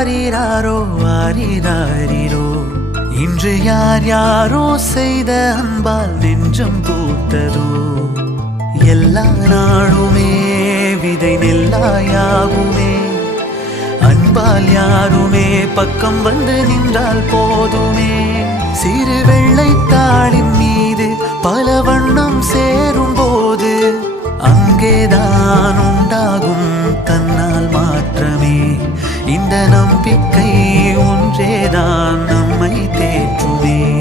ஆரிராரோ ஆரிராரிரோ. இன்று யார் யாரோ செய்த அன்பால் நெஞ்சம் பூத்ததோ. எல்லா நாளுமே விதை நெல்லாயாகுமே. அன்பால் யாருமே பக்கம் வந்து நின்றால் போதுமே. சிறு வெள்ளைத்தாளின் மீது பல வண்ணம் சேரும் போது அங்கேதான் உண்டாகும் தன்னால் மாற்றமே. இந்த நம்பிக்கை ஒன்றேதான் நம்மை தேற்றுமே.